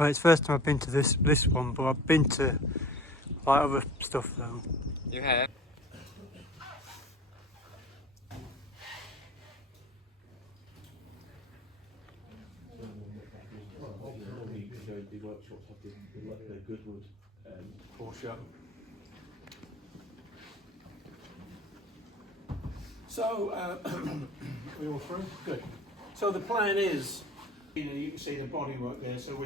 Well, it's the first time I've been to this one, but I've been to like other stuff though. You have? The workshops have the Goodwood Porsche. So we all through? Good. So the plan is, you can see the bodywork there. So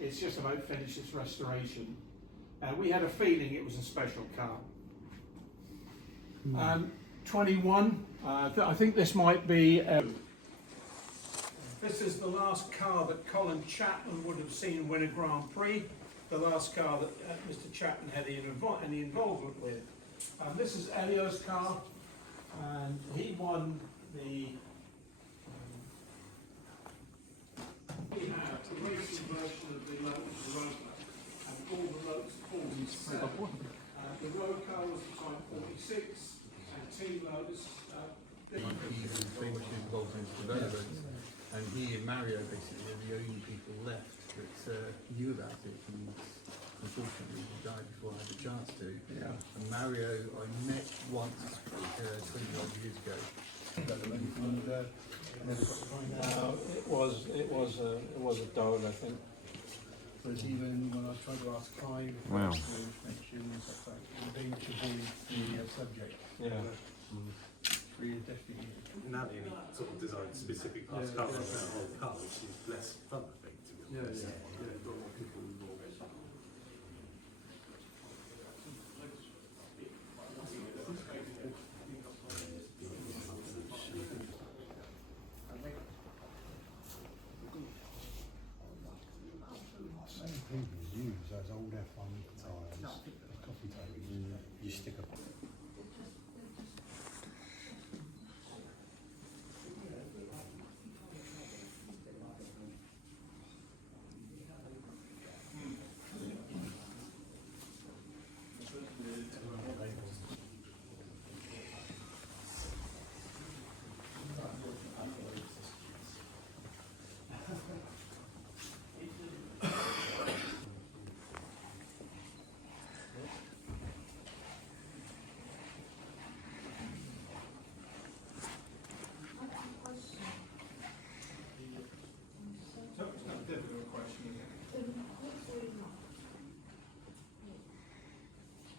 it's just about finished its restoration. We had a feeling it was a special car. 21. I think this might be. This is the last car that Colin Chapman would have seen win a Grand Prix. The last car that Mr. Chapman had any involvement with. This is Elio's car, and he won the. We have the racing version of the Lotus Rover, and all the Lotus 47. The road car was the Type 46, and Team Lotus. He's very much involved in his development, and he and Mario basically are the only people left that knew about it. And unfortunately, he died before I had a chance to. Yeah. And Mario, I met once 20 odd years ago. It was a dole, I think. But even when I tried to ask Clive Wow. information, they to be the subject. Yeah. Really definitely. Now you sort of design specific parts of the whole car, which is less fun, I think, to be honest. A lot more people involved. Some people use those old F1 tyres, coffee tables, you stick a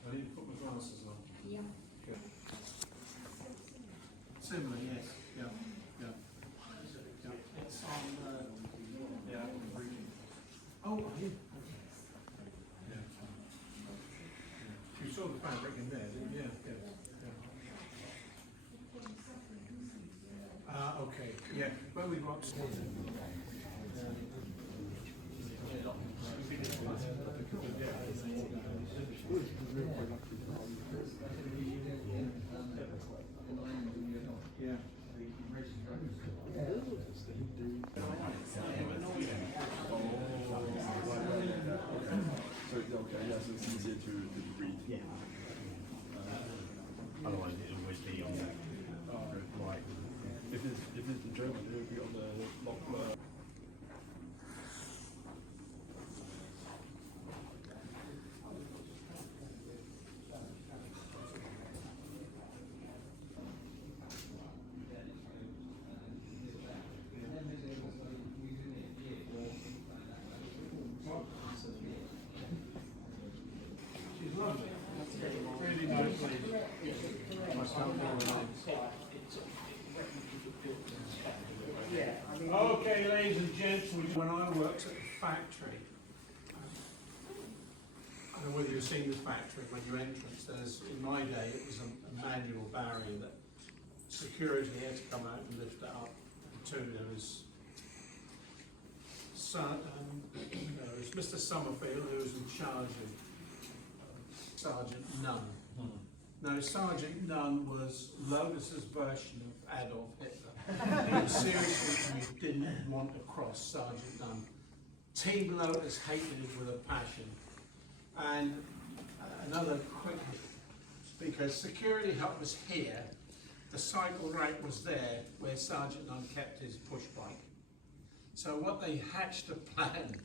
I need to put my glasses on. Yeah. Good. Similar, yes. Yeah. It's on. Yeah. Oh, are you? Okay. Yeah. You saw the fabric in there, didn't you? Yeah. Good. Yeah. Okay. Yeah. Well, we got. So it's easier to read. Yeah. Otherwise, it'll always be on the right. If it's in German, it will be on the lock. She's lovely. Really nice lady. Okay, ladies and gents, when I worked at the factory, I don't know whether you've seen the factory when you entrance, in my day it was a manual barrier that security had to come out and lift it up. There was Mr. Summerfield who was in charge of Sergeant Nunn. Now, Sergeant Nunn was Lotus's version of Adolf Hitler. Seriously, you didn't want to cross Sergeant Nunn. Team Lotus hated him with a passion. And another quick, because security hut was here, the cycle rack was there where Sergeant Nunn kept his push bike. So what they hatched a plan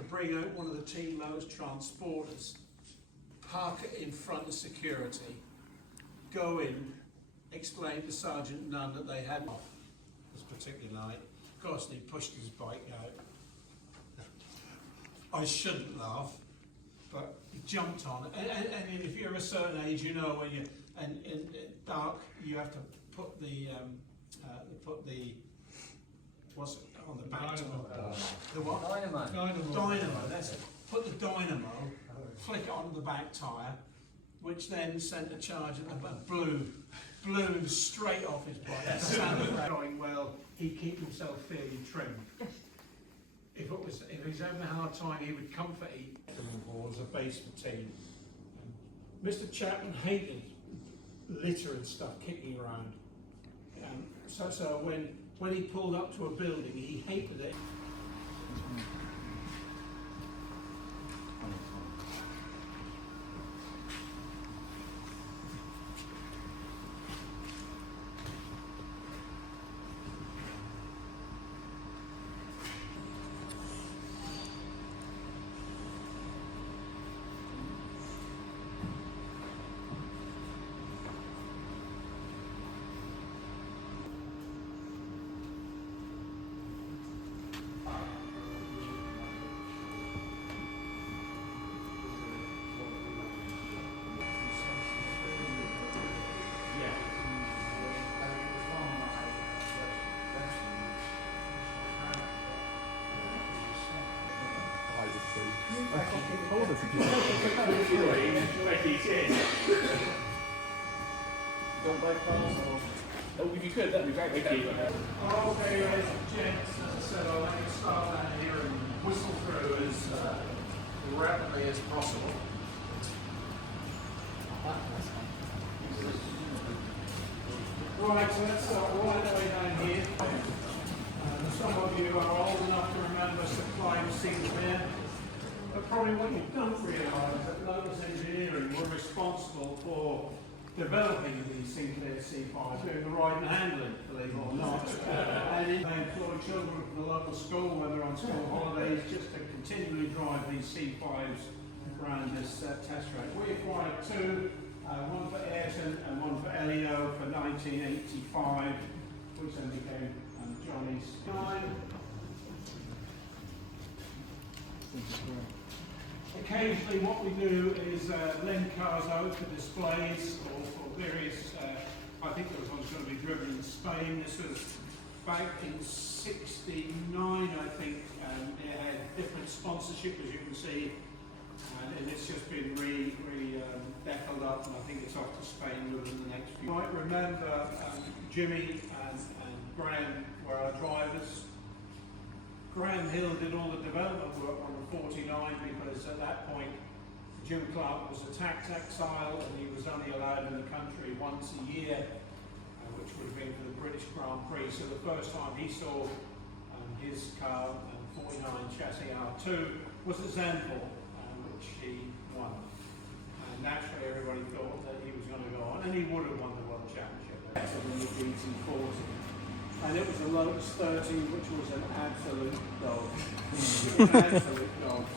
to bring out one of the Team Lotus transporters, park it in front of security, go in, explain to Sergeant Nunn that they had off this particular night. Of course, he pushed his bike out. I shouldn't laugh, but he jumped on it. And if you're of a certain age, you know when you and in dark, you have to put the what's it on the back? The what? Dynamo. That's it. Put the dynamo, flick it onto the back tyre, which then sent a charge and blew straight off his bike. Going well, he'd keep himself fairly trim. If he's having a hard time, he would comfort eat as a base fatigue. Mr. Chapman hated litter and stuff kicking around. So when he pulled up to a building, he hated it. Oh, if you could, that'd be great. Thank you. Okay, ladies and gents, as I said, I'll let you start down here and whistle through as rapidly as possible. Right, so let's start right the way down here. Some of you are old enough to remember supplying Sinclair. But probably what you don't realise is that Lotus Engineering were responsible for developing these Sinclair C5s, doing the ride and handling, believe it or not. And they employ children from the local school when they're on school holidays just to continually drive these C5s around this test track. We acquired two, one for Ayrton and one for Elio for 1985, which then became Johnny's. Occasionally what we do is lend cars out for displays or for various, I think there was one going to be driven in Spain. This was back in '69, I think, and it had different sponsorship, as you can see, and it's just been deckled up, and I think it's off to Spain within the next few. You might remember Jimmy and Graham were our drivers. Graham Hill did all the development work on the 49 because at that point Jim Clark was a tax exile and he was only allowed in the country once a year, which would have been for the British Grand Prix. So the first time he saw his car, 49 chassis R2, was at Zandvoort, which he won. And naturally everybody thought that he was going to go on, and he would have won the World Championship. So the GT40. And it was a Lotus 30, which was an absolute dog. An absolute dog.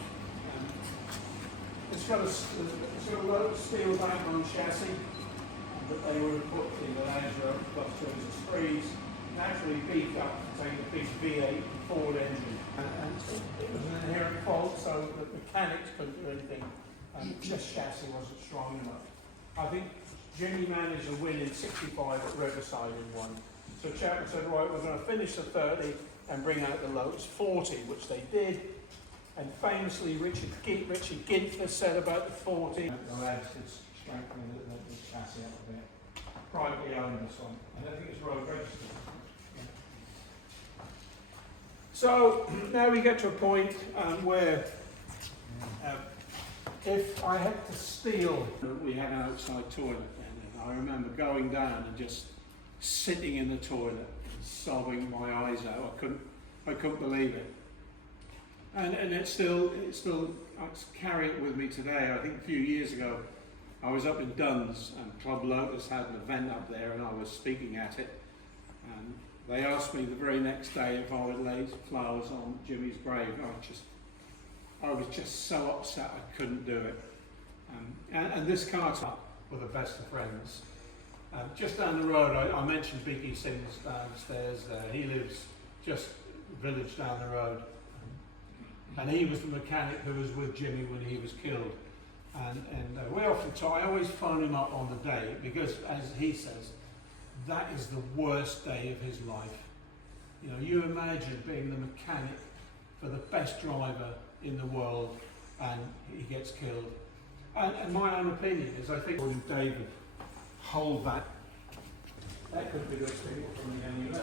It's got a Lotus steel backbone chassis that they would have put in the Landro plus 2s, naturally beefed up to take a big V8 Ford engine. And it was an inherent fault, so the mechanics couldn't do anything. This chassis wasn't strong enough. I think Jimmy managed to win in '65 at Riverside in one. So Chapman said, right, we're going to finish the 30 and bring out the Lotus 40, which they did. And famously, Richard Ginther said about the 40. The lads did strengthen the chassis up a bit. Privately owned this one. And I think it's road registered. Yeah. So now we get to a point where if I had to steal, we had an outside toilet then, and I remember going down and just sitting in the toilet and sobbing my eyes out. I couldn't believe it. And it's still I carry it with me today. I think a few years ago I was up in Duns and Club Lotus had an event up there and I was speaking at it, and they asked me the very next day if I would lay flowers on Jimmy's grave. was just so upset I couldn't do it. And this car were the best of friends. Just down the road, I mentioned Biggie Sings downstairs there. He lives just a village down the road. And he was the mechanic who was with Jimmy when he was killed. And we often talk, I always phone him up on the day because, as he says, that is the worst day of his life. You know, you imagine being the mechanic for the best driver in the world and he gets killed. And my own opinion is I think David hold that. That could be the people from the anyway.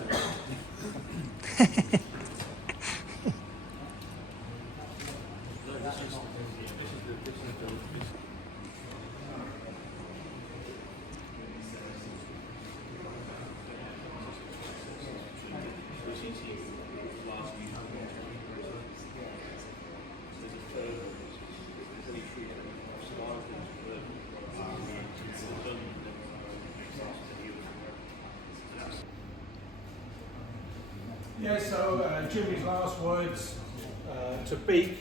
Yeah, so Jimmy's last words to Beak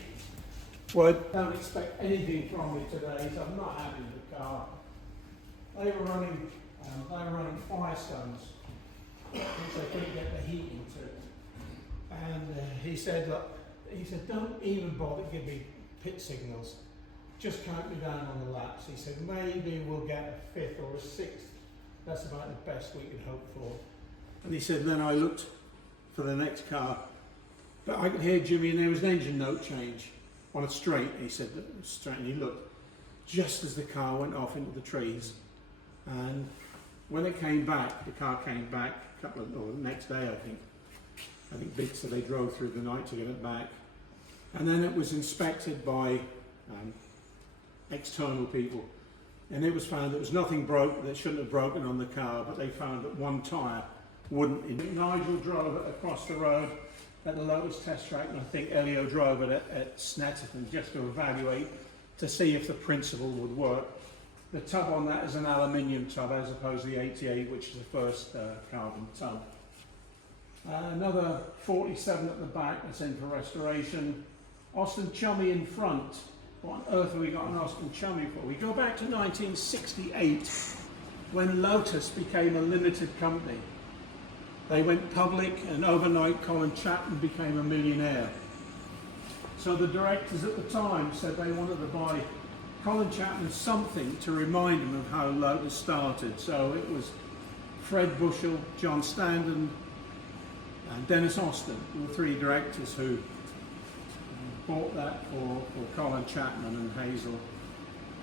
were, don't expect anything from me today, so I'm not happy with the car. They were running Firestones, which they couldn't get the heat into. And he said, look, don't even bother give me pit signals. Just count me down on the laps. He said, maybe we'll get a 5th or a 6th. That's about the best we could hope for. And he said, then I looked for the next car, but I could hear Jimmy and there was an engine note change on a straight. He said, straight, and he looked just as the car went off into the trees. And when it came back, the car came back or the next day, I think Big said they drove through the night to get it back. And then it was inspected by external people. And it was found there was nothing broke that shouldn't have broken on the car, but they found that one tyre wouldn't. Nigel drove it across the road at the Lotus test track, and I think Elio drove it at Snetterton just to evaluate to see if the principle would work. The tub on that is an aluminium tub as opposed to the 88, which is the first carbon tub. Another 47 at the back that's in for restoration. Austin Chummy in front. What on earth have we got an Austin Chummy for? We go back to 1968 when Lotus became a limited company. They went public and overnight Colin Chapman became a millionaire. So the directors at the time said they wanted to buy Colin Chapman something to remind him of how Lotus started. So it was Fred Bushell, John Standen and Dennis Austin, the 3 directors who bought that for Colin Chapman and Hazel.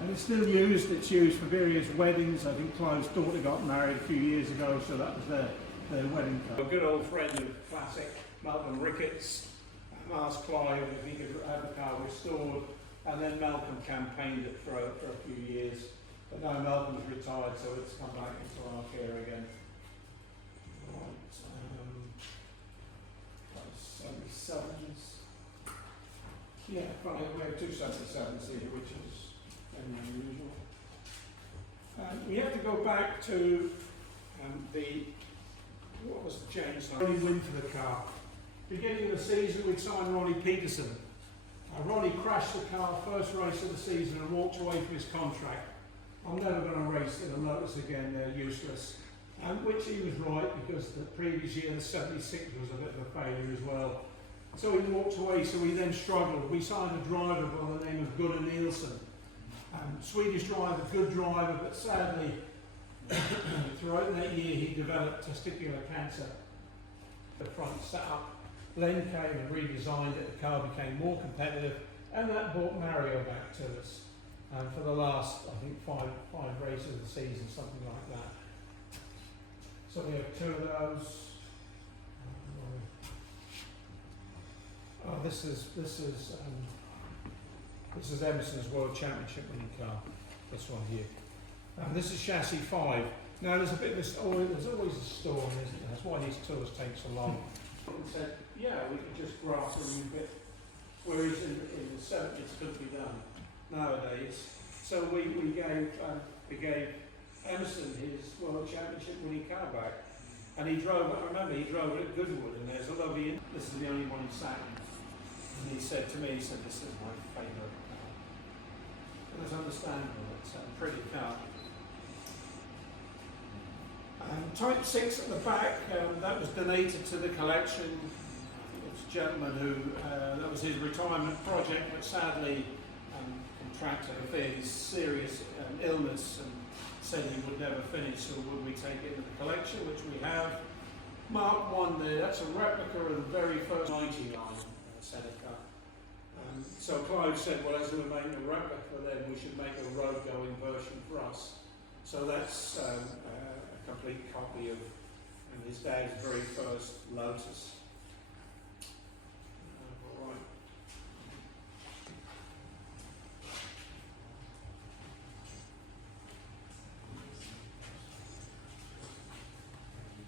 And it's still used. It's used for various weddings. I think Clive's daughter got married a few years ago, so that was their wedding car. A good old friend of classic, Malcolm Ricketts, asked Clive if he could have the car restored, and then Malcolm campaigned it for a few years. But now Malcolm's retired, so it's come back into our care again. Right, 77s. Yeah, funny, we have 2 77s here, which is very unusual. We have to go back to what was the change? Ronnie win for the car. Beginning of the season, we'd signed Ronnie Peterson. Ronnie crashed the car first race of the season and walked away from his contract. I'm never going to race in a Lotus again, they're useless. Which he was right, because the previous year, the 76 was a bit of a failure as well. So he walked away, so we then struggled. We signed a driver by the name of Gunnar Nielsen. Swedish driver, good driver, but sadly, throughout that year he developed testicular cancer. The front set up, Len came and redesigned it, the car became more competitive, and that brought Mario back to us. And for the last, I think, five races of the season, something like that. So we have 2 of those. This is Emerson's World Championship winning car. This one here. This is chassis 5. Now there's a bit of there's always a storm, isn't there? That's why these tours take so long. And said, yeah, we could just graft a new bit. Whereas in the 70s it couldn't be done nowadays. So we gave Emerson his World Championship winning car back. And he drove it, I remember he drove it at Goodwood, and there's a lovely, this is the only one he sat in. And he said to me, he said, this is my favourite car. And it's understandable, it's a pretty car. Type 6 at the back, that was donated to the collection. I think it was a gentleman who, that was his retirement project, but sadly contracted a fairly serious illness and said he would never finish, so would we take it into the collection, which we have. Mark 1 there, that's a replica of the very first 99 Seneca. So Clive said, well, as we were making a replica, then we should make a road-going version for us. So that's a complete copy of his dad's very first Lotus. All right.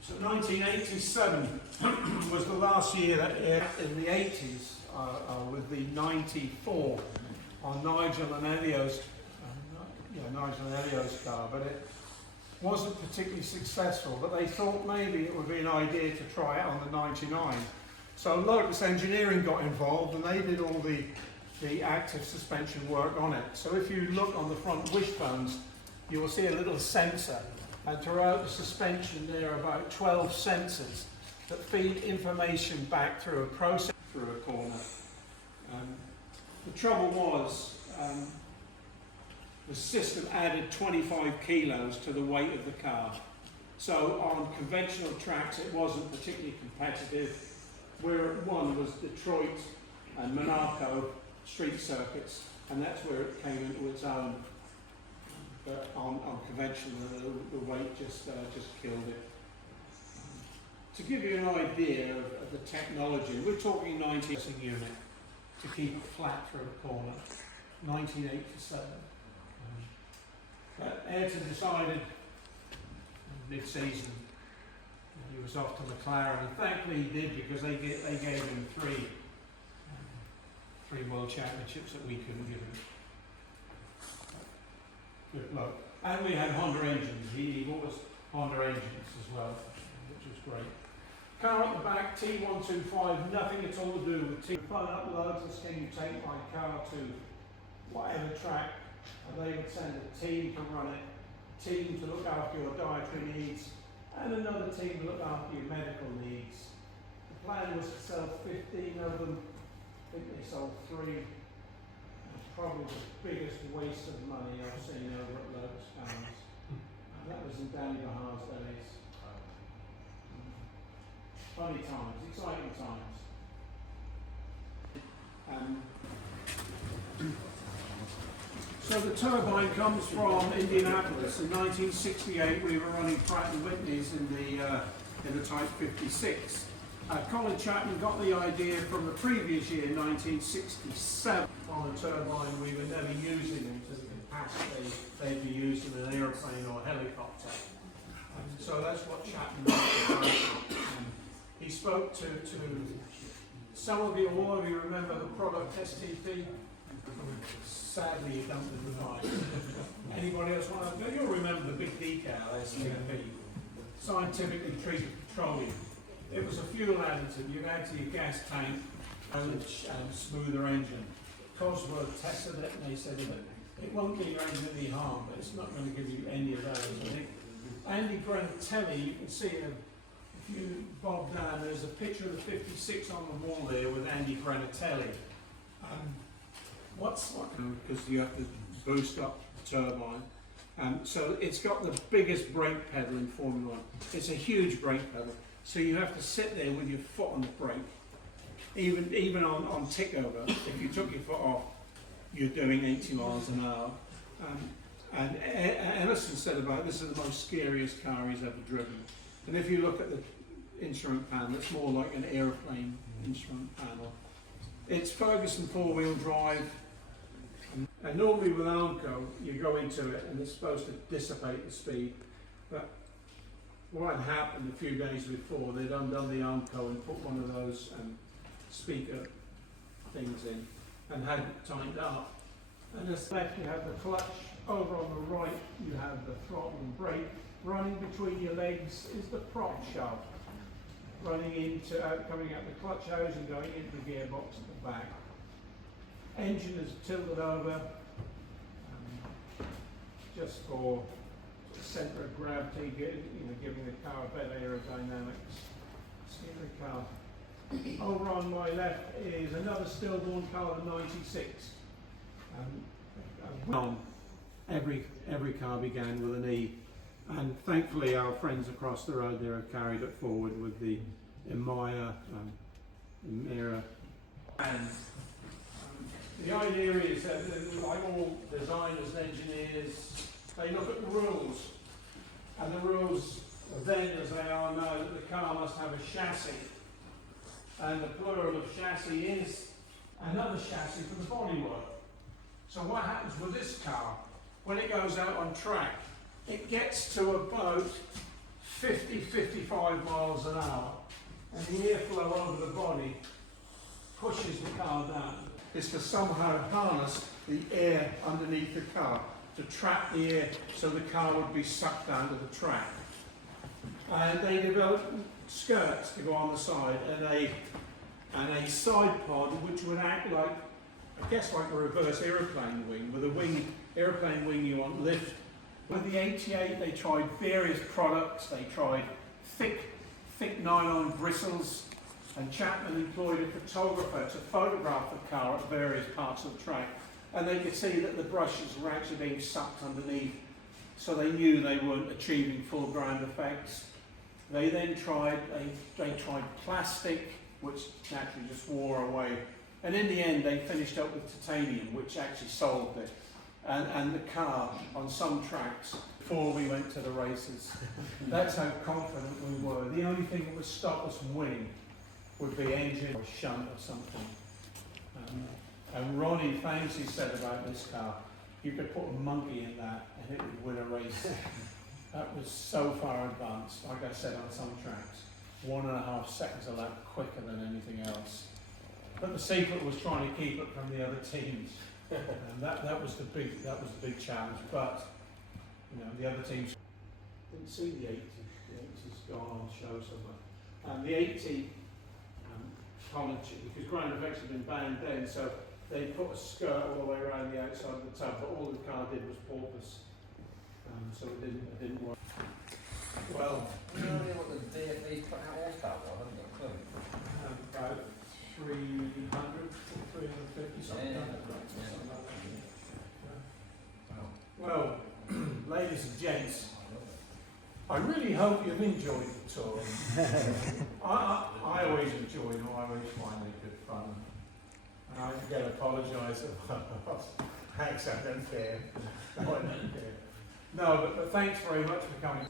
So 1987 was the last year that in the 80s with the 94 on Nigel and Elio's car, but it wasn't particularly successful, but they thought maybe it would be an idea to try it on the 99. So Lotus Engineering got involved and they did all the active suspension work on it. So if you look on the front wishbones, you will see a little sensor, and throughout the suspension there are about 12 sensors that feed information back through a process through a corner. The trouble was, the system added 25 kilos to the weight of the car. So on conventional tracks it wasn't particularly competitive. Where it won was Detroit and Monaco street circuits, and that's where it came into its own. But on conventional, the weight just killed it. To give you an idea of the technology, we're talking 90 unit to keep it flat through a corner, 1987. But Ayrton decided mid-season he was off to McLaren, and thankfully he did, because they gave him three world championships that we couldn't give him. Good luck. And we had Honda engines. He bought us Honda engines as well, which was great. Car at the back, T125, nothing at all to do with T. Phone up Lotus, can you take my car to whatever track? And they would send a team to run it, a team to look after your dietary needs, and another team to look after your medical needs. The plan was to sell 15 of them. I think they sold 3. It's probably the biggest waste of money I've seen over at Lotus Cars. And that was in Danny Bahar's days. Funny times, exciting times. So the turbine comes from Indianapolis. In 1968, we were running Pratt & Whitney's in the Type 56. Colin Chapman got the idea from the previous year, 1967. On a turbine, we were never using them to the capacity they'd be used in an aeroplane or a helicopter. So that's what Chapman did. He spoke to some of you, all of you remember the product STP? Sadly, you don't live the night. Anybody else want to? You'll remember the big decal STP, scientifically treated petroleum. It was a fuel additive you add to your gas tank and smoother engine. Cosworth tested it and they said that it won't give your engine any harm, but it's not going to give you any of those. I think Andy Granatelli, you can see him. If you bob down, there's a picture of the 56 on the wall there with Andy Granatelli. Because you have to boost up the turbine. So it's got the biggest brake pedal in Formula 1. It's a huge brake pedal. So you have to sit there with your foot on the brake. Even on tick over, if you took your foot off, you're doing 80 miles an hour. And Ellison said about it, this is the most scariest car he's ever driven. And if you look at the instrument panel, it's more like an aeroplane instrument panel. It's Ferguson 4-wheel drive. And normally with Armco, you go into it and it's supposed to dissipate the speed. But what had happened a few days before, they'd undone the Armco and put one of those speaker things in and had it tightened up. And as left you have the clutch, over on the right you have the throttle and brake. Running between your legs is the prop shaft. Running into, coming out the clutch hose and going into the gearbox at the back. Engine is tilted over just for centre of gravity, giving the car a better aerodynamics. See the car. Over on my left is another stillborn car, the 96. Every car began with an E, and thankfully our friends across the road there have carried it forward with the Emira. And the idea is that, like all designers and engineers, they look at the rules, and the rules then, as they are now, that the car must have a chassis, and the plural of chassis is another chassis for the bodywork. So what happens with this car, when it goes out on track, it gets to about 50-55 miles an hour, and the airflow over the body pushes the car down. It's to somehow harness the air underneath the car, to trap the air so the car would be sucked down to the track. And they developed skirts to go on the side, and a side pod which would act like, I guess, like a reverse aeroplane wing. With a aeroplane wing you want lift. With the 88 they tried various products. They tried thick nylon bristles, and Chapman employed a photographer to photograph the car at various parts of the track, and they could see that the brushes were actually being sucked underneath, so they knew they weren't achieving full ground effects. They then tried plastic, which naturally just wore away, and in the end they finished up with titanium, which actually solved it. And the car on some tracks, before we went to the races, that's how confident we were. The only thing that would stop us winning would be engine or shunt or something. And Ronnie famously said about this car, you could put a monkey in that and it would win a race. That was so far advanced, like I said, on some tracks. 1.5 seconds a lap quicker than anything else. But the secret was trying to keep it from the other teams. And that was the big challenge. But the other teams didn't see the 80. The 80's gone on show somewhere. And the 80 because ground effects had been banned then, so they put a skirt all the way around the outside of the tub, but all the car did was porpoise. So it didn't work. Well, you know what the DFE put out horsepower? I haven't got a clue. About 300, 350 something. Well, ladies and gents, I really hope you've enjoyed the tour. I always enjoy them. I always find it good fun. And I again apologise if I accent unfair. No, I don't care. No, but thanks very much for coming.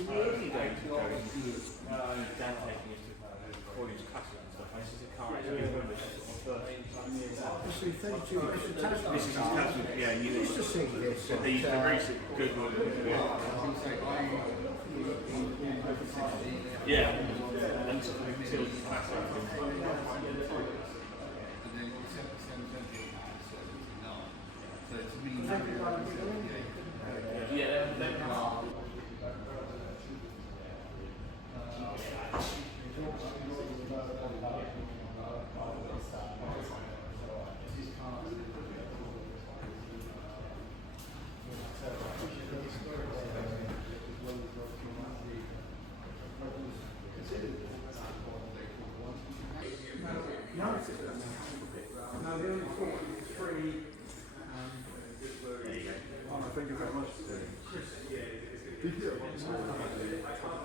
In the early days of going, Dan taking us to Croydon's Castle and stuff, I used to car actually remember this is the first. This is his castle, yeah, you used to see this. They used to race it good one. Yeah, and sort of until the castle. Yeah, No, the only thought was free. Thank you very much. Did you want to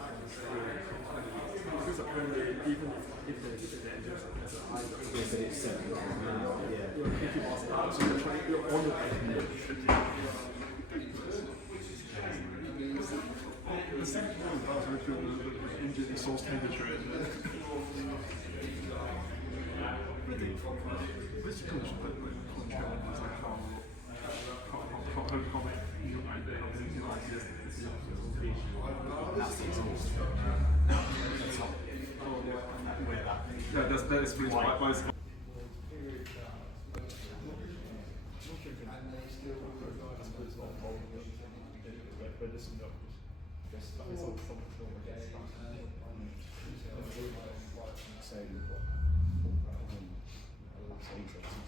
because apparently even if there's a high you're on the same time I was with the engine exhaust temperature this collision but when is like how comic you might be able to that's the exhaust. Yeah, that is pretty right by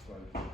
So,